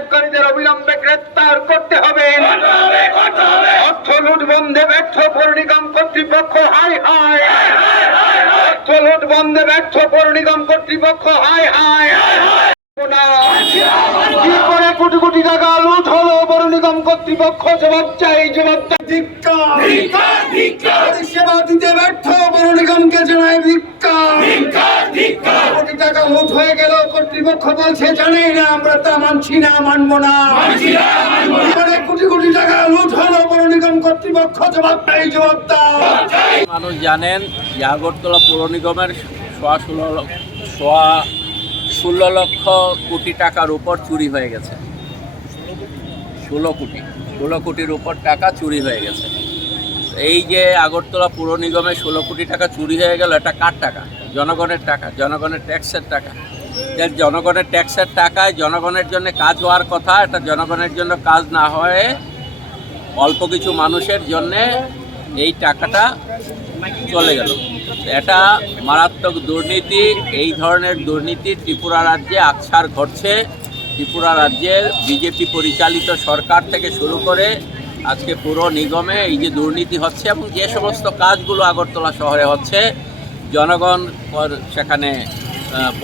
হস্তক্ষেপকারীদের অবিলম্বে গ্রেফতার করতে হবে। অর্থ লুট বন্ধে ব্যর্থ পৌর নিগম কর্তৃপক্ষ হাই হাই। অর্থ লুট বন্ধে ব্যর্থ পৌর নিগম কর্তৃপক্ষ হাই হাই। কি করে কোটি কোটি টাকা লুট হলো পৌর নিগম কর্তৃপক্ষ? জবাব চাই, জবাব চাই। পরিষেবা দিতে ব্যর্থ পৌর নিগমকে জানাই ধিক্কার। কোটি টাকা লুট হয়ে গেল, কর্তৃপক্ষ বলছে জানেই না, আমরা তা মানছি না, মানবো না। কোটি কোটি টাকা লুট হলো পৌর নিগম কর্তৃপক্ষ, জবাব চাই, জবাব দাও। মানুষ জানেন যে আগরতলা পৌর নিগমের 16 লক্ষ কোটি টাকার উপর চুরি হয়ে গেছে। 16 কোটির উপর টাকা চুরি হয়ে গেছে। এই যে আগরতলা পৌর নিগমে 16 কোটি টাকা চুরি হয়ে গেল, এটা কার টাকা? জনগণের টাকা, জনগণের ট্যাক্সের টাকা। জনগণের ট্যাক্সের টাকায় জনগণের জন্য কাজ হওয়ার কথা, এটা জনগণের জন্য কাজ না হয়ে অল্প কিছু মানুষের জন্যে এই টাকাটা চলে গেল। এটা মারাত্মক দুর্নীতি। এই ধরনের দুর্নীতি ত্রিপুরা রাজ্যে আকছার ঘটছে। ত্রিপুরা রাজ্যের বিজেপি পরিচালিত সরকার থেকে শুরু করে আজকে পৌর নিগমে এই যে দুর্নীতি হচ্ছে এবং যে সমস্ত কাজগুলো আগরতলা শহরে হচ্ছে, জনগণ সেখানে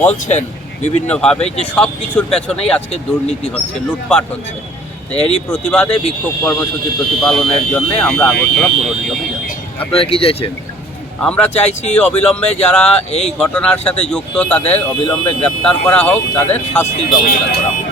বলছেন বিভিন্নভাবে যে সব কিছুর পেছনেই আজকে দুর্নীতি হচ্ছে, লুটপাট হচ্ছে। এরই প্রতিবাদে বিক্ষোভ কর্মসূচি প্রতিপালনের জন্য আমরা আগরতলা পৌর নিগমে যাচ্ছি। আপনারা কি চাইছেন? আমরা চাইছি অবিলম্বে যারা এই ঘটনার সাথে যুক্ত তাদের অবিলম্বে গ্রেপ্তার করা হোক, তাদের শাস্তির ব্যবস্থা করা হোক।